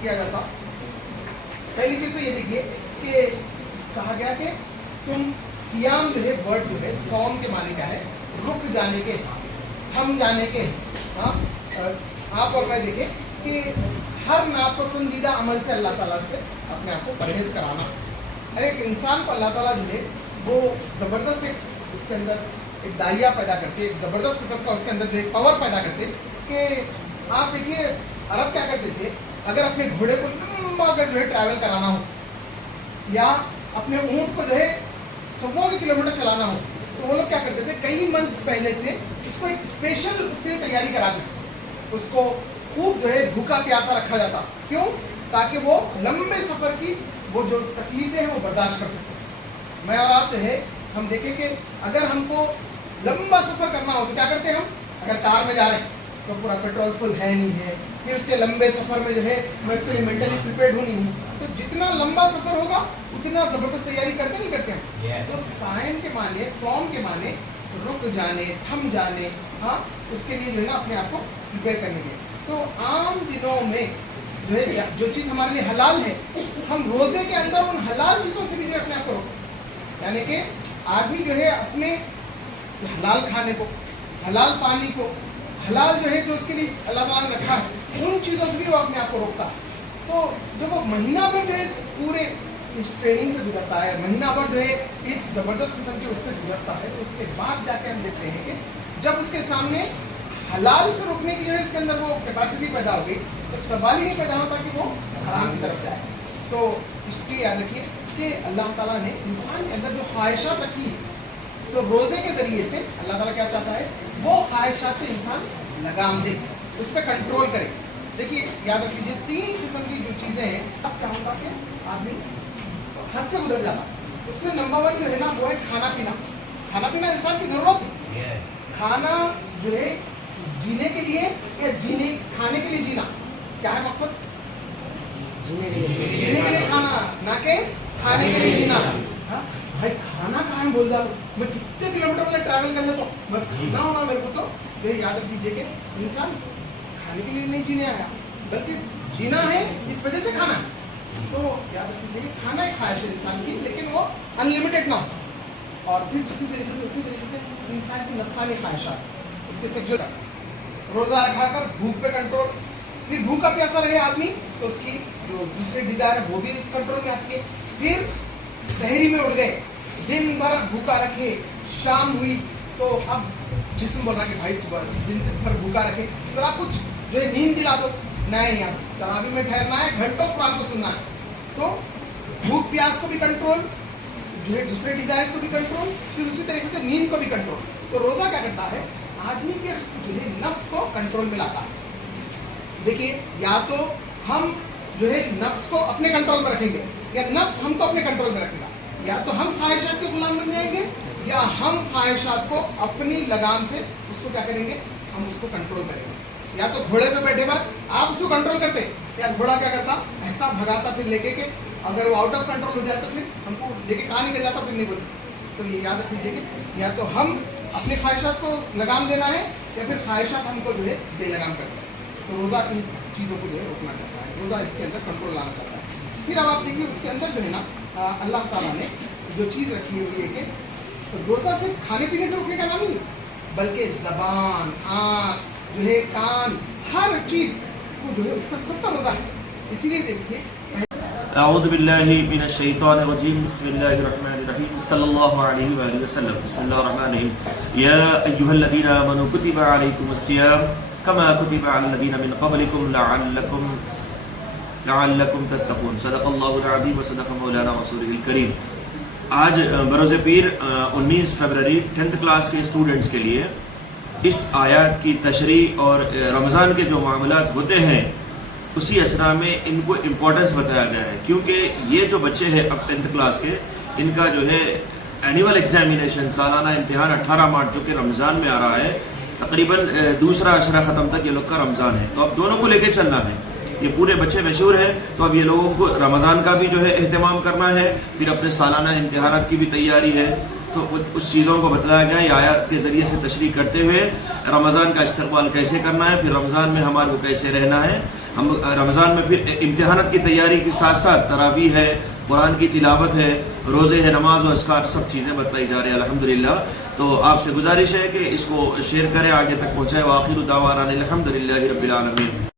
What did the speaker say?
किया जाता। पहली चीज तो ये देखिए कि कहा गया कि तुम सियाम जो है वर्ड जो है सौम के माने क्या है, रुक जाने के, थम जाने के। हाँ, आप और मैं देखें कि हर नापसंदीदा अमल से अल्लाह ताला से अपने आप को परहेज कराना। अरे एक इंसान को अल्लाह ताला जो है वो ज़बरदस्त एक उसके अंदर एक दाहिया पैदा करते, एक ज़बरदस्त किस्म का उसके अंदर जो एक पावर पैदा करते कि आप देखिए अरब क्या करते थे, अगर अपने घोड़े को लंबा अगर जो है ट्रैवल कराना हो या अपने ऊँट को जो है 100 किलोमीटर चलाना हो, तो वो लोग क्या करते थे, कई मंथ्स पहले से उसको एक स्पेशल उसके लिए तैयारी कराते थे। उसको खूब जो है भूखा प्यासा रखा जाता। क्यों? ताकि वो लंबे सफ़र की वो जो तकलीफ़ें हैं वो बर्दाश्त कर सकें। मैं और आप जो है हम देखें कि अगर हमको लंबा सफ़र करना हो तो क्या करते हैं हम, अगर कार में जा रहे हैं तो पूरा पेट्रोल फुल है नहीं है, फिर उसके लंबे सफ़र में जो है मैं इसके लिए मेंटली प्रिपेयर्ड हूँ नहीं हूँ, तो जितना लंबा सफ़र होगा उतना ज़बरदस्त तैयारी करते नहीं करते हम। तो सायम के माने, सौम के माने रुक जाने, थम जाने, हाँ, उसके लिए जो है ना अपने आप को प्रिपेयर करने के। तो आम दिनों में जो है जो चीज़ हमारे लिए हलाल है, हम रोज़े के अंदर उन हलाल चीज़ों से भी जो अपने आप को रोकें। यानी कि आदमी जो है अपने हलाल खाने को, हलाल पानी को, हलाल जो है जो उसके लिए अल्लाह ताला ने रखा है, उन चीज़ों से भी वो अपने आप को रोकता है। तो जब वो महीना भर जो है इस पूरे इस ट्रेनिंग से गुजरता है, महीना भर जो है इस ज़बरदस्त किस्म के उससे गुजरता है, तो उसके बाद जाके हम देखते हैं कि जब उसके सामने हलाल से रोकने की जो है इसके अंदर वो कैपेसिटी पैदा हो गई, तो सवाल ही नहीं पैदा होता कि वो हराम की तरफ जाए। तो इसलिए याद रखिए कि अल्लाह ताला ने इंसान के अंदर जो ख्वाहिशात रखी है, तो रोज़े के ज़रिए से अल्लाह ताला क्या चाहता है, वो ख्वाहिशात पे इंसान लगाम दे, उस पर कंट्रोल करे। देखिए याद रखिए 3 किस्म की जो चीज़ें हैं, अब क्या होता है कि आदमी हद से गुजर जाता। उसमें नंबर 1 जो है ना वो है खाना पीना। खाना पीना इंसान की ज़रूरत है। खाना जो है जीने के लिए या खाने के लिए जीना, क्या है मकसद? जीने के लिए खाना, ना कि खाने के लिए जीना। हाँ भाई खाना कहाँ है बोल जाओ, मैं कितने किलोमीटर वाले ट्रैवल कर लेता हूँ, बस खाना होना मेरे को। तो ये याद रखिए कि इंसान खाने के लिए नहीं जीने आया, बल्कि जीना है इस वजह से खाना है। तो याद रखिए कि खाना एक ख्वाहिश है इंसान की, लेकिन वो अनलिमिटेड ना हो। और फिर उसी तरीके से इंसान की नफ्सानी ख्वाहिशात, उसके सेक्सुअल, रोज़ा रखा कर भूख पे कंट्रोल, फिर भूखा प्यासा रहे आदमी तो उसकी जो दूसरी डिज़ायर है वो भी उस कंट्रोल में आती है। फिर सहरी में उठ गए, दिन भर भूखा रखे, शाम हुई तो अब जिस्म बोल रहा कि भाई सुबह दिन से भर भूखा रखे, जरा कुछ जो है नींद दिला दो, नहीं यार तरावी में ठहरना है, घंटों कुरान को सुनना है। तो भूख प्यास को भी कंट्रोल, जो है दूसरे डिजायर्स को भी कंट्रोल, फिर उसी तरीके से नींद को भी कंट्रोल। तो रोज़ा क्या करता है, आदमी के जो है नफ्स को कंट्रोल में लाता है। देखिए या तो हम जो है नफ्स को अपने कंट्रोल में रखेंगे या नफ्स हमको अपने कंट्रोल में रखेगा, या तो हम ख्वाहिशात के गुलाम बन जाएंगे या हम ख्वाहिशात को अपनी लगाम से उसको क्या करेंगे, हम उसको कंट्रोल करेंगे। या तो घोड़े पे बैठे बाद आप उसको कंट्रोल करते, या घोड़ा क्या करता, ऐसा भगाता फिर लेके के अगर वो आउट ऑफ कंट्रोल हो जाए तो फिर हमको लेके कहाँ निकल जाता, फिर नहीं बोलते। तो ये याद रख लीजिए कि या तो हम अपने ख्वाहिशात को लगाम देना है या फिर ख्वाहिशात हमको जो है बेलगाम करते हैं। तो रोज़ा इन चीज़ों को जो है रोकना चाहता है, रोज़ा इसके अंदर कंट्रोल लाना चाहता है। फिर अब आप देखिए उसके अंदर जो है ना अल्लाह ताला ने जो चीज़ रखी हुई है कि तो रोज़ा सिर्फ खाने पीने से रोकने का नाम नहीं, बल्कि ज़बान, आँख, जो है कान, हर चीज़ को जो है उसका सबका रोज़ा है। इसीलिए देखिए अऊज़ु बिल्लाहि मिनश शैतानिर रजीम, बिस्मिल्लाहिर रहमानिर रहीम, सल्लल्लाहु अलैहि व सल्लम, बिस्मिल्लाहिर रहमानिर रहीम। या अय्युहल्लज़ीना आमनू कुतिबा अलैकुमुस सियाम कमा कुतिबा अलल लज़ीना मिन क़ब्लिकुम लअल्लकुम तत्तक़ून। सदक़ल्लाहुल अज़ीम व सदक़ मौलाना रसूलुल करीम। आज बरोज़ पीर 19 फरवरी 10th क्लास के स्टूडेंट्स के लिए इस आयत की तशरीह और रमज़ान के जो मामलात होते हैं उसी असरा में इनको इम्पोर्टेंस बताया गया है, क्योंकि ये जो बच्चे हैं अब 10th क्लास के, इनका जो है एनुअल एग्जामिनेशन, सालाना इम्तिहान 18 मार्च जो कि रमज़ान में आ रहा है, तकरीबन दूसरा अशरा ख़त्म तक ये लोग का रमज़ान है। तो अब दोनों को लेके चलना है, ये पूरे बच्चे मशहूर हैं, तो अब ये लोगों को रमज़ान का भी जो है एहतमाम करना है, फिर अपने सालाना इम्तिहानात की भी तैयारी है। तो उस चीज़ों को बताया गया है आयत के ज़रिए से तशरीह करते हुए, रमज़ान का इस्तक़बाल कैसे करना है, फिर रमज़ान में हमारे को कैसे रहना है, ہم رمضان میں پھر امتحانات کی تیاری کے ساتھ ساتھ تراویح ہے، قرآن کی تلاوت ہے، روزے ہے، نماز و اذکار، سب چیزیں بتلائی جا رہی ہیں الحمدللہ. تو آپ سے گزارش ہے کہ اس کو شیئر کریں، آگے تک پہنچائیں. وآخر دعوانا الحمدللہ رب العالمین.